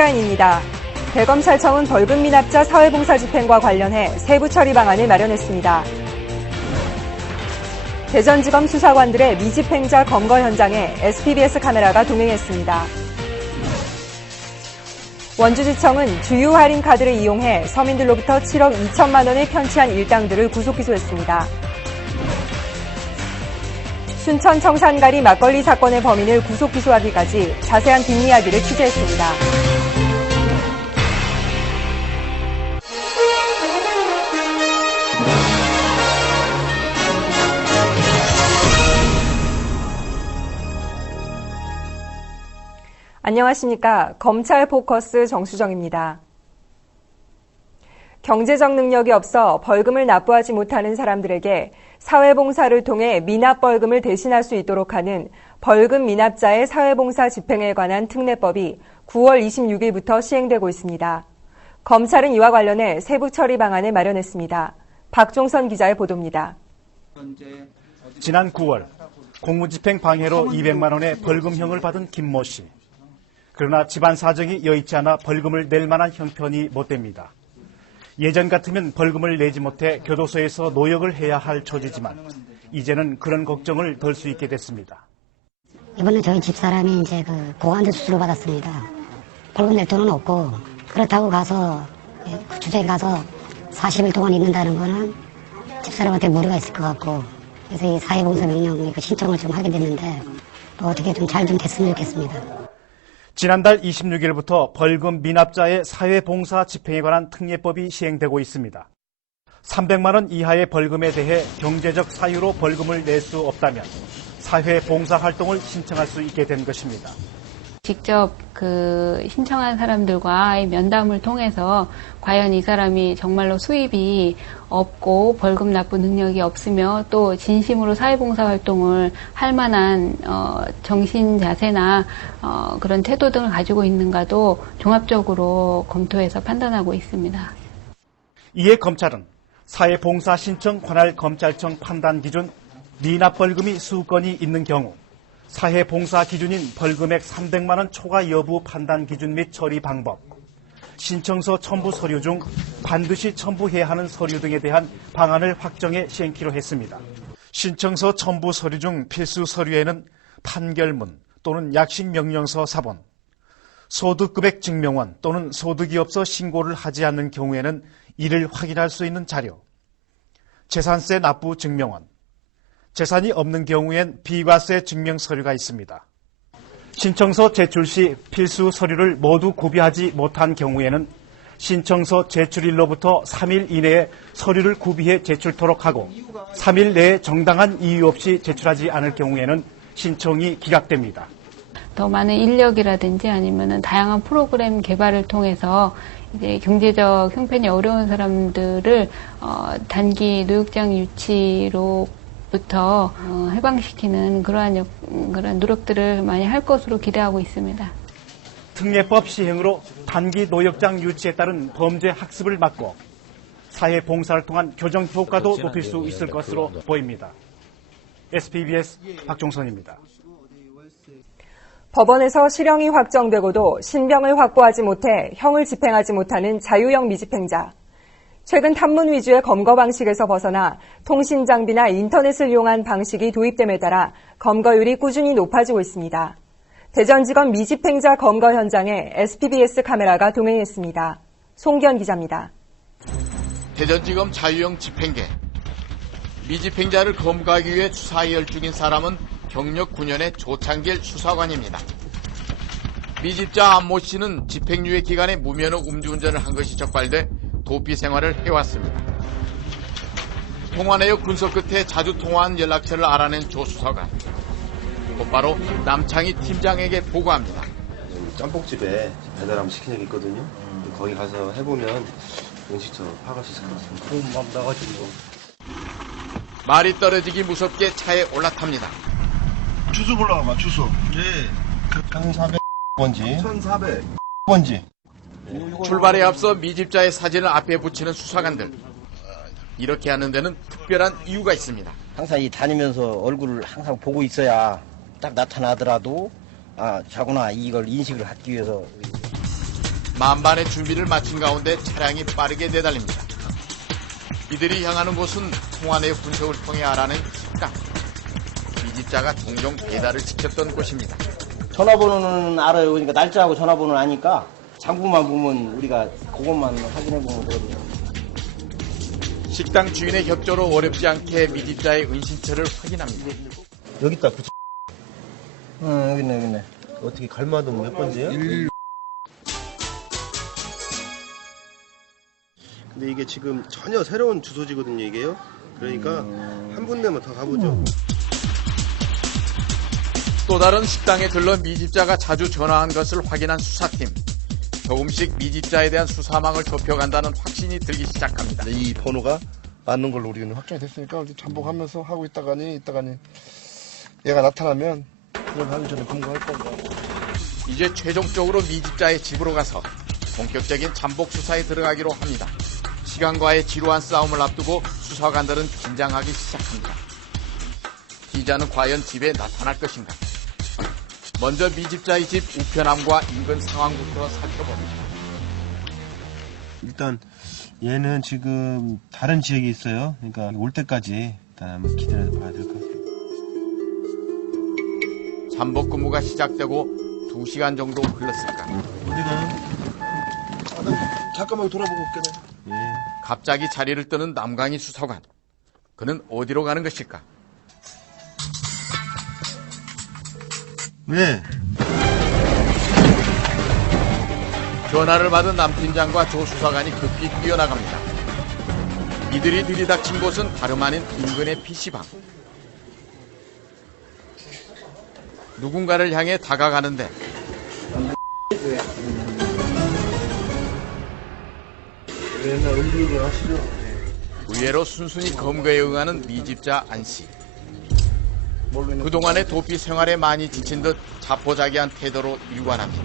헤드라인입니다. 대검찰청은 벌금 미납자 사회봉사 집행과 관련해 세부 처리 방안을 마련했습니다. 대전지검 수사관들의 미집행자 검거 현장에 SPBS 카메라가 동행했습니다. 원주지청은 주유 할인 카드를 이용해 서민들로부터 7억 2천만 원을 편취한 일당들을 구속 기소했습니다. 순천 청산가리 막걸리 사건의 범인을 구속 기소하기까지 자세한 뒷이야기를 취재했습니다. 안녕하십니까. 검찰 포커스 정수정입니다. 경제적 능력이 없어 벌금을 납부하지 못하는 사람들에게 사회봉사를 통해 미납벌금을 대신할 수 있도록 하는 벌금 미납자의 사회봉사 집행에 관한 특례법이 9월 26일부터 시행되고 있습니다. 검찰은 이와 관련해 세부 처리 방안을 마련했습니다. 박종선 기자의 보도입니다. 지난 9월 공무집행 방해로 200만 원의 벌금형을 받은 김모 씨. 그러나 집안 사정이 여의치 않아 벌금을 낼 만한 형편이 못 됩니다. 예전 같으면 벌금을 내지 못해 교도소에서 노역을 해야 할 처지지만 이제는 그런 걱정을 덜 수 있게 됐습니다. 이번에 저희 집사람이 이제 고관절 수술을 받았습니다. 벌금 낼 돈은 없고 그렇다고 가서 주택에 가서 40일 동안 있는다는 거는 집사람한테 무리가 있을 것 같고 그래서 이 사회봉사 명령 신청을 좀 하게 됐는데 어떻게 좀 잘 좀 됐으면 좋겠습니다. 지난달 26일부터 벌금 미납자의 사회봉사 집행에 관한 특례법이 시행되고 있습니다. 300만 원 이하의 벌금에 대해 경제적 사유로 벌금을 낼 수 없다면 사회봉사 활동을 신청할 수 있게 된 것입니다. 직접 신청한 사람들과 면담을 통해서 과연 이 사람이 정말로 수입이 없고 벌금 납부 능력이 없으며 또 진심으로 사회봉사 활동을 할 만한 정신 자세나 그런 태도 등을 가지고 있는가도 종합적으로 검토해서 판단하고 있습니다. 이에 검찰은 사회봉사 신청 관할 검찰청 판단 기준 미납 벌금이 수건이 있는 경우 사회봉사 기준인 벌금액 300만 원 초과 여부 판단 기준 및 처리 방법, 신청서 첨부 서류 중 반드시 첨부해야 하는 서류 등에 대한 방안을 확정해 시행키로 했습니다. 신청서 첨부 서류 중 필수 서류에는 판결문 또는 약식명령서 사본, 소득금액 증명원 또는 소득이 없어 신고를 하지 않는 경우에는 이를 확인할 수 있는 자료, 재산세 납부 증명원, 재산이 없는 경우엔 비과세 증명 서류가 있습니다. 신청서 제출 시 필수 서류를 모두 구비하지 못한 경우에는 신청서 제출일로부터 3일 이내에 서류를 구비해 제출토록 하고 3일 내에 정당한 이유 없이 제출하지 않을 경우에는 신청이 기각됩니다. 더 많은 인력이라든지 아니면은 다양한 프로그램 개발을 통해서 이제 경제적 형편이 어려운 사람들을 단기 노역장 유치로 부터 해방시키는 그러한 노력들을 많이 할 것으로 기대하고 있습니다. 특례법 시행으로 단기 노역장 유치에 따른 범죄 학습을 막고 사회봉사를 통한 교정 효과도 높일 수 있을 것으로 보입니다. SPBS 박종선입니다. 법원에서 실형이 확정되고도 신병을 확보하지 못해 형을 집행하지 못하는 자유형 미집행자. 최근 탐문 위주의 검거 방식에서 벗어나 통신 장비나 인터넷을 이용한 방식이 도입됨에 따라 검거율이 꾸준히 높아지고 있습니다. 대전지검 미집행자 검거 현장에 SPBS 카메라가 동행했습니다. 송기현 기자입니다. 대전지검 자유형 집행계. 미집행자를 검거하기 위해 수사열 중인 사람은 경력 9년의 조창길 수사관입니다. 미집자 안모 씨는 집행유예 기간에 무면허 음주운전을 한 것이 적발돼 도피 생활을 해왔습니다. 통화 내역 분석 끝에 자주 통화한 연락처를 알아낸 조 수사관. 곧바로 남창희 팀장에게 보고합니다. 짬뽕집에 배달 한번 시킨 적이 있거든요. 거기 가서 해보면 음식처 파악할 수 있을 것 같습니다. 그럼 막 나가지고. 말이 떨어지기 무섭게 차에 올라탑니다. 주소 불러봐, 주소. 네. 1400번지. 1400번지. 출발에 앞서 미집자의 사진을 앞에 붙이는 수사관들. 이렇게 하는 데는 특별한 이유가 있습니다. 항상 다니면서 얼굴을 항상 보고 있어야 딱 나타나더라도 자구나 이걸 인식을 하기 위해서. 만반의 준비를 마친 가운데 차량이 빠르게 내달립니다. 이들이 향하는 곳은 통화내 분석을 통해 알아낸 식당. 미집자가 종종 배달을 시켰던 곳입니다. 전화번호는 알아요. 그러니까 날짜하고 전화번호는 아니까 장부만 보면 우리가 그것만 확인해 보면 되거든요. 식당 주인의 협조로 어렵지 않게 미집자의 은신처를 확인합니다. 여기 있다. 여기 있네. 어떻게 갈마도 몇 번째야? 근데 이게 지금 전혀 새로운 주소지거든요, 이게요. 그러니까 한 군데만 더 가보죠. 또 다른 식당에 들러 미집자가 자주 전화한 것을 확인한 수사팀. 조금씩 미집자에 대한 수사망을 좁혀간다는 확신이 들기 시작합니다. 이 번호가 맞는 걸로 우리는 확정이 됐으니까 우리 잠복하면서 하고 있다가니 얘가 나타나면 그걸 하기 전에 검거할 건가. 이제 최종적으로 미집자의 집으로 가서 본격적인 잠복 수사에 들어가기로 합니다. 시간과의 지루한 싸움을 앞두고 수사관들은 긴장하기 시작합니다. 피의자는 과연 집에 나타날 것인가? 먼저 미집자의 집 우편함과 인근 상황부터 살펴봅니다. 일단 얘는 지금 다른 지역에 있어요. 그러니까 올 때까지 일단 한번 기다려 봐야 될 것 같아요. 잠복 근무가 시작되고 2시간 정도 흘렀을까. 어디 가요? 잠깐만 돌아보고 올게. 예. 갑자기 자리를 뜨는 남강희 수사관. 그는 어디로 가는 것일까? 네. 전화를 받은 남 팀장과 조 수사관이 급히 뛰어나갑니다. 이들이 들이닥친 곳은 다름 아닌 인근의 PC방. 누군가를 향해 다가가는데 옛날 음식이 하시죠. 의외로 순순히 검거에 응하는 미집자 안씨. 그동안의 도피 생활에 많이 지친 듯 자포자기한 태도로 일관합니다.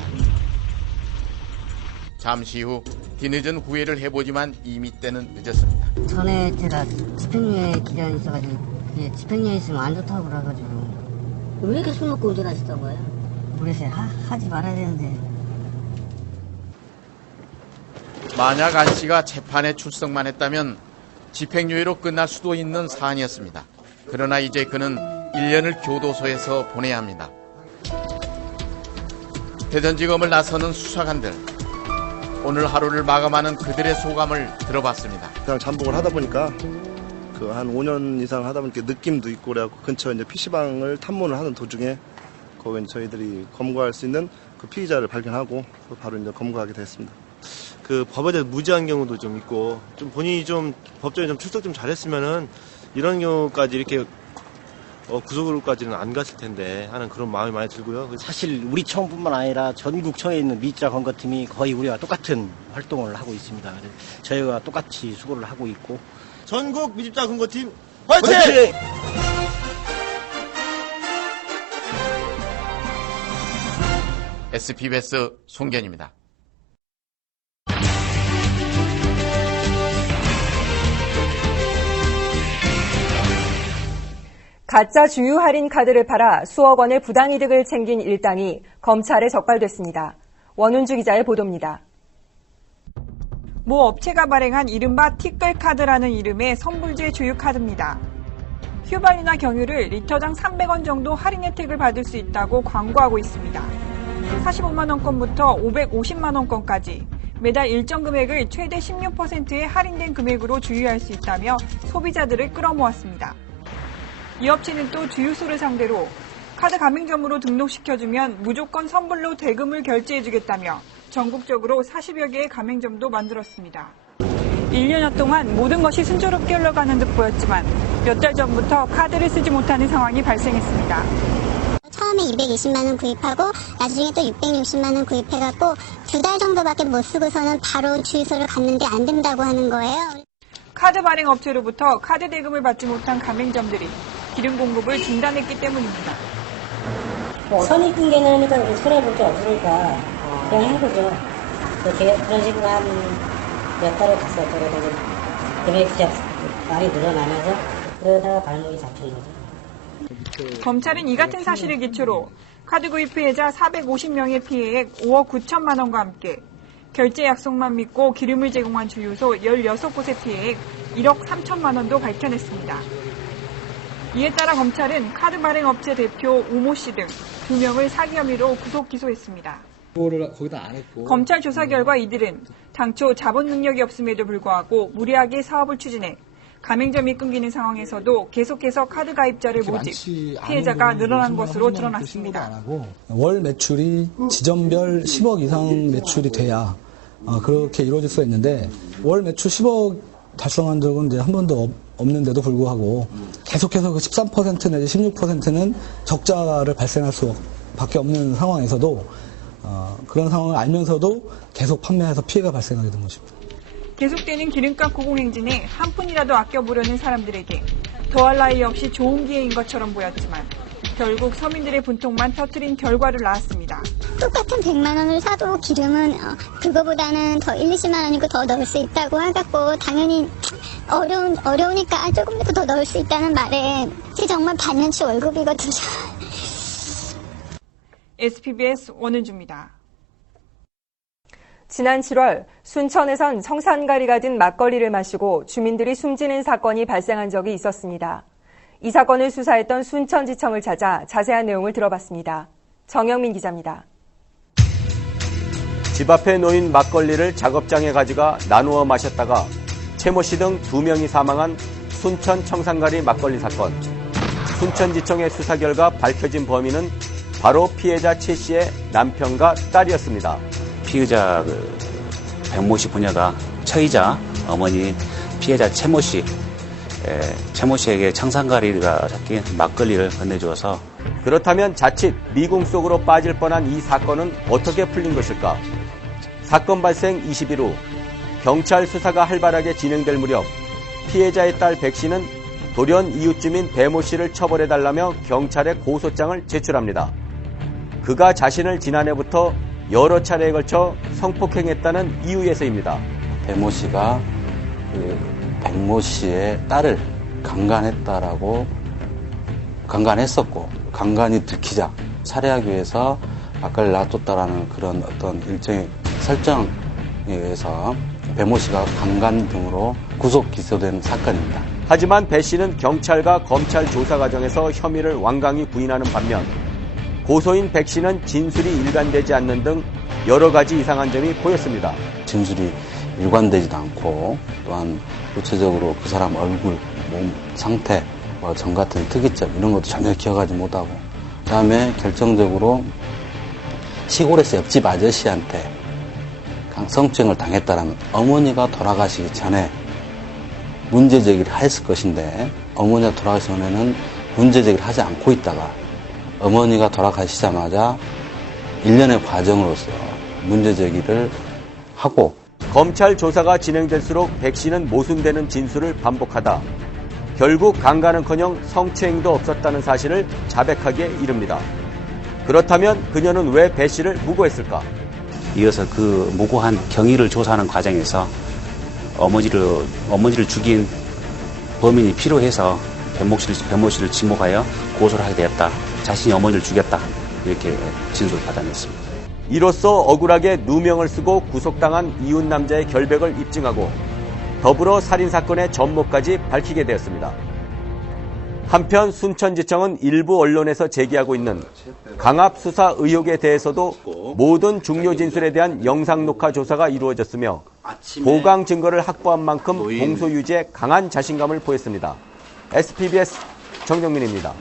잠시 후 뒤늦은 후회를 해보지만 이미 때는 늦었습니다. 전에 제가 집행유예 기간이 있어가지고 그게 집행유예 있으면 안 좋다고 그래가지고. 왜 이렇게 술 먹고 운전하셨던 거예요? 모르겠어요. 하지 말아야 되는데. 만약 안씨가 재판에 출석만 했다면 집행유예로 끝날 수도 있는 사안이었습니다. 그러나 이제 그는 1년을 교도소에서 보내야 합니다. 대전지검을 나서는 수사관들. 오늘 하루를 마감하는 그들의 소감을 들어봤습니다. 그냥 잠복을 하다 보니까 그 한 5년 이상 하다 보니까 느낌도 있고 그래갖고 근처 이제 PC방을 탐문을 하는 도중에 거기 저희들이 검거할 수 있는 그 피의자를 발견하고 바로 이제 검거하게 됐습니다. 그 법에 대해서 무지한 경우도 좀 있고 좀 본인이 좀 법정에 좀 출석 좀 잘했으면은 이런 경우까지 이렇게 구속으로까지는 안 갔을 텐데 하는 그런 마음이 많이 들고요. 사실 우리 청뿐만 아니라 전국청에 있는 미집자 검거팀이 거의 우리와 똑같은 활동을 하고 있습니다. 저희와 똑같이 수고를 하고 있고. 전국 미집자 검거팀 화이팅! SPBS 송견입니다. 가짜 주유 할인 카드를 팔아 수억 원의 부당이득을 챙긴 일당이 검찰에 적발됐습니다. 원훈주 기자의 보도입니다. 모 업체가 발행한 이른바 티끌카드라는 이름의 선불제 주유카드입니다. 휘발유나 경유를 리터당 300원 정도 할인 혜택을 받을 수 있다고 광고하고 있습니다. 45만 원권부터 550만 원권까지 매달 일정 금액을 최대 16%의 할인된 금액으로 주유할 수 있다며 소비자들을 끌어모았습니다. 이 업체는 또 주유소를 상대로 카드 가맹점으로 등록시켜주면 무조건 선불로 대금을 결제해주겠다며 전국적으로 40여 개의 가맹점도 만들었습니다. 1년여 동안 모든 것이 순조롭게 흘러가는 듯 보였지만 몇 달 전부터 카드를 쓰지 못하는 상황이 발생했습니다. 처음에 220만 원 구입하고 나중에 또 660만 원 구입해갖고 2달 정도밖에 못 쓰고서는 바로 주유소를 갔는데 안 된다고 하는 거예요. 카드 발행 업체로부터 카드 대금을 받지 못한 가맹점들이 기름 공급을 중단했기 때문입니다. 선입견 게는 손해볼 게 없으니까 그냥 한 거죠. 그런 식으로 한 몇 달을 갔어요. 그러다가 금액이 많이 늘어나면서 그러다가 발목이 잡힌 거죠. 검찰은 이 같은 사실을 기초로 카드 구입 피해자 450명의 피해액 5억 9천만 원과 함께 결제 약속만 믿고 기름을 제공한 주유소 16곳의 피해액 1억 3천만 원도 밝혀냈습니다. 이에 따라 검찰은 카드 발행 업체 대표 우모 씨 등 2명을 사기 혐의로 구속 기소했습니다. 검찰 조사 결과 이들은 당초 자본 능력이 없음에도 불구하고 무리하게 사업을 추진해 가맹점이 끊기는 상황에서도 계속해서 카드 가입자를 모집, 피해자가 늘어난 것으로 드러났습니다. 월 매출이 지점별 10억 이상 매출이 돼야 그렇게 이루어질 수가 있는데 월 매출 10억 달성한 적은 이제 한 번도 없는데도 불구하고 계속해서 그 13% 내지 16%는 적자를 발생할 수밖에 없는 상황에서도 그런 상황을 알면서도 계속 판매해서 피해가 발생하게 된 것입니다. 계속되는 기름값 고공행진에 한 푼이라도 아껴보려는 사람들에게 더할 나위 없이 좋은 기회인 것처럼 보였지만 결국 서민들의 분통만 터뜨린 결과를 낳았습니다. 똑같은 100만 원을 사도 기름은 그거보다는 더 1, 20만 원이고 더 넣을 수 있다고 해갖고 당연히 어려우니까 조금이라도 더 넣을 수 있다는 말에 정말 반년치 월급이거든요. SPBS 원은주입니다. 지난 7월 순천에선 성산가리가 든 막걸리를 마시고 주민들이 숨지는 사건이 발생한 적이 있었습니다. 이 사건을 수사했던 순천지청을 찾아 자세한 내용을 들어봤습니다. 정영민 기자입니다. 집 앞에 놓인 막걸리를 작업장에 가져가 나누어 마셨다가 최모 씨 등 2명이 사망한 순천 청산가리 막걸리 사건. 순천지청의 수사 결과 밝혀진 범인은 바로 피해자 최 씨의 남편과 딸이었습니다. 피의자 백모 씨 부녀가 처이자 어머니 피해자 최모 씨에게 청산가리가 섞인 막걸리를 건네주어서 그렇다면 자칫 미궁 속으로 빠질 뻔한 이 사건은 어떻게 풀린 것일까? 사건 발생 20일 후 경찰 수사가 활발하게 진행될 무렵 피해자의 딸 백 씨는 돌연 이웃주민 배모 씨를 처벌해달라며 경찰에 고소장을 제출합니다. 그가 자신을 지난해부터 여러 차례에 걸쳐 성폭행했다는 이유에서입니다. 배모 씨가 백모 씨의 딸을 강간했었고 강간이 들키자 살해하기 위해서 막걸리를 놔뒀다라는 그런 어떤 일종의 설정에 의해서 배모 씨가 강간 등으로 구속 기소된 사건입니다. 하지만 배 씨는 경찰과 검찰 조사 과정에서 혐의를 완강히 부인하는 반면 고소인 백 씨는 진술이 일관되지 않는 등 여러 가지 이상한 점이 보였습니다. 진술이 일관되지도 않고 또한 구체적으로 그 사람 얼굴, 몸 상태, 점 같은 특이점 이런 것도 전혀 기억하지 못하고 그다음에 결정적으로 시골에서 옆집 아저씨한테 성추행을 당했다라면 어머니가 돌아가시기 전에 문제 제기를 했을 것인데 어머니가 돌아가시기 전에는 문제 제기를 하지 않고 있다가 어머니가 돌아가시자마자 일련의 과정으로서 문제 제기를 하고 검찰 조사가 진행될수록 백 씨는 모순되는 진술을 반복하다 결국 강간은커녕 성추행도 없었다는 사실을 자백하기에 이릅니다. 그렇다면 그녀는 왜 배 씨를 무고했을까? 이어서 그 무고한 경위를 조사하는 과정에서 어머니를 죽인 범인이 필요해서 배모 씨를 지목하여 고소를 하게 되었다. 자신이 어머니를 죽였다. 이렇게 진술을 받아냈습니다. 이로써 억울하게 누명을 쓰고 구속당한 이웃 남자의 결백을 입증하고 더불어 살인사건의 전모까지 밝히게 되었습니다. 한편 순천지청은 일부 언론에서 제기하고 있는 강압 수사 의혹에 대해서도 모든 중요 진술에 대한 영상 녹화 조사가 이루어졌으며 보강 증거를 확보한 만큼 공소 유지에 강한 자신감을 보였습니다. SPBS 정정민입니다.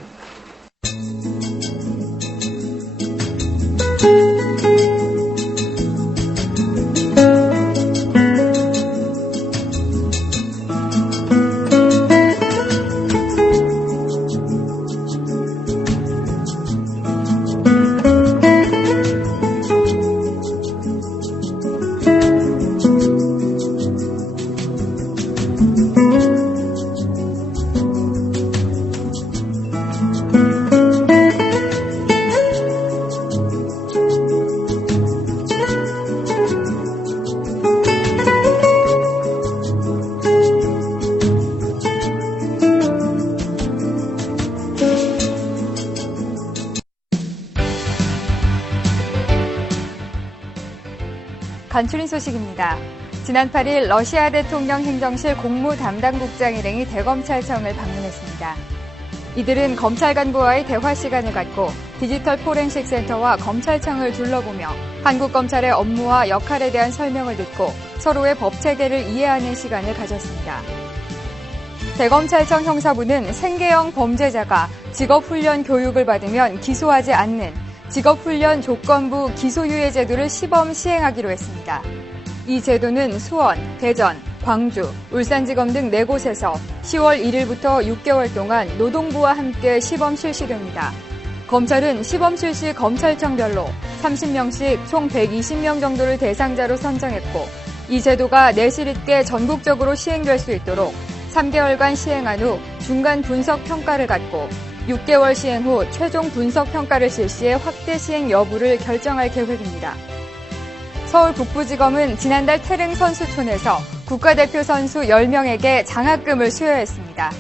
간추린 소식입니다. 지난 8일 러시아 대통령 행정실 공무 담당국장 일행이 대검찰청을 방문했습니다. 이들은 검찰 간부와의 대화 시간을 갖고 디지털 포렌식 센터와 검찰청을 둘러보며 한국 검찰의 업무와 역할에 대한 설명을 듣고 서로의 법 체계를 이해하는 시간을 가졌습니다. 대검찰청 형사부는 생계형 범죄자가 직업훈련 교육을 받으면 기소하지 않는 직업훈련 조건부 기소유예 제도를 시범 시행하기로 했습니다. 이 제도는 수원, 대전, 광주, 울산지검 등 4곳에서 10월 1일부터 6개월 동안 노동부와 함께 시범 실시됩니다. 검찰은 시범 실시 검찰청별로 30명씩 총 120명 정도를 대상자로 선정했고 이 제도가 내실 있게 전국적으로 시행될 수 있도록 3개월간 시행한 후 중간 분석 평가를 갖고 6개월 시행 후 최종 분석 평가를 실시해 확대 시행 여부를 결정할 계획입니다. 서울 북부지검은 지난달 태릉 선수촌에서 국가대표 선수 10명에게 장학금을 수여했습니다.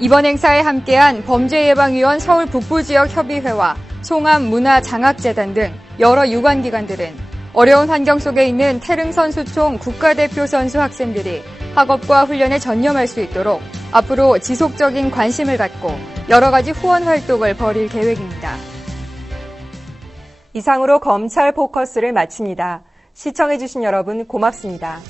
이번 행사에 함께한 범죄예방위원 서울 북부지역협의회와 송암문화장학재단 등 여러 유관기관들은 어려운 환경 속에 있는 태릉 선수촌 국가대표 선수 학생들이 학업과 훈련에 전념할 수 있도록 앞으로 지속적인 관심을 갖고 여러 가지 후원 활동을 벌일 계획입니다. 이상으로 검찰 포커스를 마칩니다. 시청해주신 여러분 고맙습니다.